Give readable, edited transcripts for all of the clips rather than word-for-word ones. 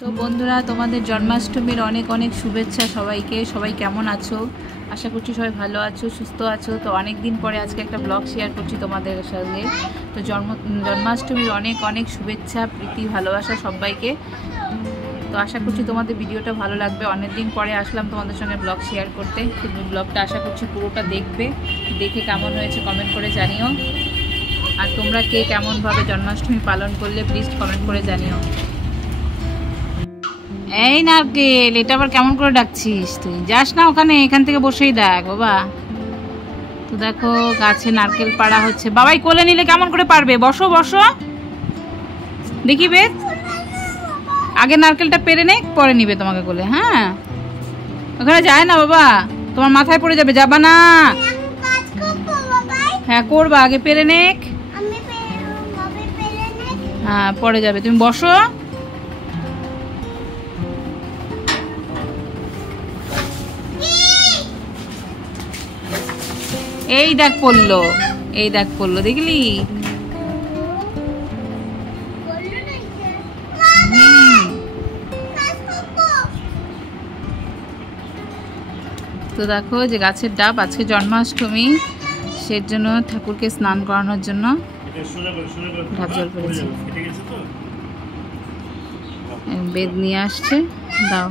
তো বন্ধুরা, তোমাদের জন্মাষ্টমীর অনেক অনেক শুভেচ্ছা সবাইকে। সবাই কেমন আছো? আশা করছি সবাই ভালো আছো, সুস্থ আছো। তো অনেক দিন পরে আজকে একটা ব্লগ শেয়ার করছি তোমাদের সঙ্গে। তো জন্মাষ্টমীর অনেক অনেক শুভেচ্ছা, প্রীতি, ভালোবাসা সবাইকে। তো আশা করছি তোমাদের ভিডিওটা ভালো লাগবে। অনেক দিন পরে আসলাম তোমাদের সঙ্গে ব্লগ শেয়ার করতে। তুমি ব্লগটা আশা করছি পুরোটা দেখবে, দেখে কেমন হয়েছে কমেন্ট করে জানিও। আর তোমরা কে কেমনভাবে জন্মাষ্টমী পালন করলে প্লিজ কমেন্ট করে জানিও। এই নারকেল, এটা আবার কেমন করে ডাকছিস? তুই যাস না ওখানে, এখান থেকে বসেই দেখ বাবা। তো দেখো গাছে নারকেল পাড়া হচ্ছে। বাবাই কোলে নিলে কেমন করে পারবে? বসো বসো দেখি বেশ, আগে নারকেলটা পেরে নে, পরে নিবে তোমাকে কোলে। হ্যাঁ, ওখানে যায় না বাবা, তোমার মাথায় পড়ে যাবে, যাবা না। হ্যাঁ করবা, আগে পেরে নে। হ্যাঁ পরে যাবে, তুমি বসো। এই দেখ পড়লো, এই দেখ পড়লো, দেখলি? তো দেখো যে গাছের ডাব, আজকে জন্মাষ্টমী, সেই জন্য ঠাকুরকে স্নান করানোর জন্য ঢাক জল করেছে। বেদ নিয়ে আসছে, দাও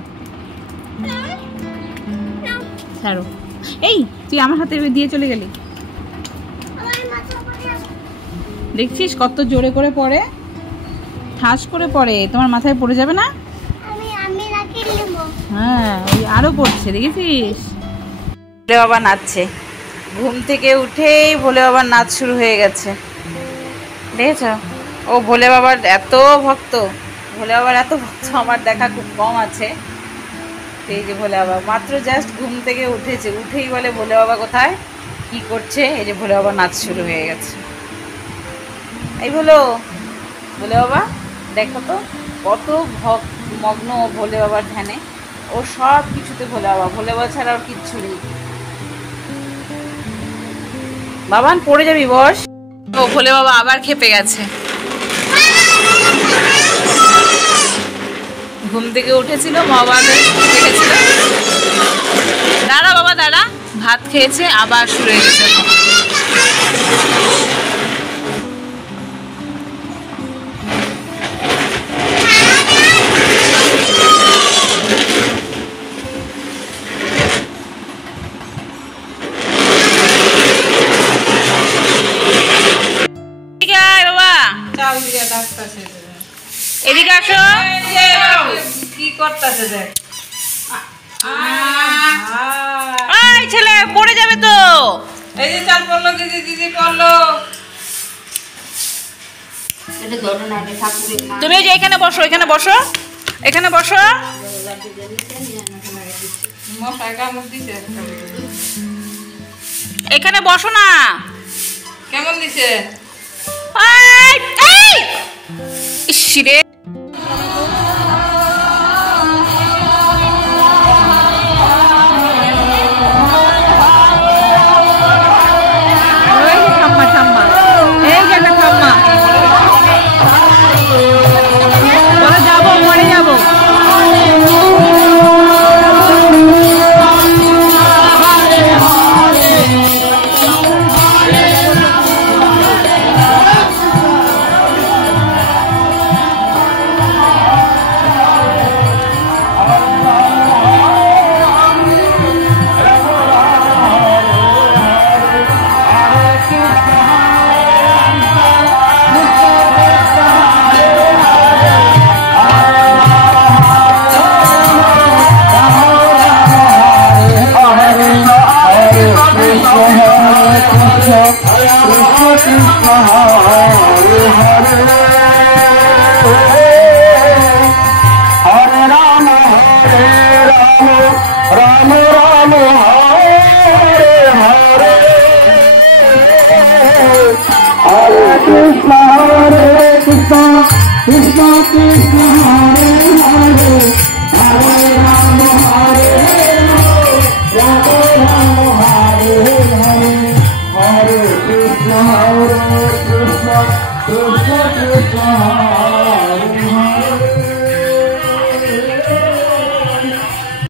ছাড়ো। এই তুই আমার হাতে দিয়ে চলে গেলি, দেখছিস কত জোরে করে পড়ে, ঠাস করে পড়ে, তোমার মাথায় পড়ে যাবে না? হ্যাঁ ওই আরো পড়ছে, দেখেছিস? ভোলে বাবা নাচছে, ঘুম থেকে উঠেই ভোলে বাবার নাচ শুরু হয়ে গেছে, দেখেছ? ও ভোলে বাবার এত ভক্ত, ভোলে বাবার এত ভক্ত আমার দেখা খুব কম আছে। এই যে ভোলে বাবা মাত্র জাস্ট ঘুম থেকে উঠেছে, উঠেই বলে ভোলে বাবা কোথায়, কি করছে? এই যে ভোলে বাবা নাচ শুরু হয়ে গেছে। এই বলো ভোলে বাবা, দেখো তো কত মগ্ন ভোলে বাবার ধ্যানে, ও সব কিছুতে ভোলে বাবা, ভোলে বাবা ছাড়া আর কিচ্ছু নেই। বাবান পড়ে যাবি, বস। ও ভোলে বাবা আবার খেপে গেছে, ঘুম থেকে উঠেছিল, মা বাবা দেখেছিল। দাঁড়া বাবা দাঁড়া, ভাত খেয়েছে আবার শুরু হয়ে গেছে। এদিকে আসো, কি করতেছে দেখ। এই ছেলে পড়ে যাবে তো। এই যে চাল পড়লো, দিদি দিদি পড়লো। তুমি যে এখানে বসো, এখানে বসো, এখানে বসো। এখানে বসো না। কেমন দিছে? ইসরে Krishna Krishna Krishna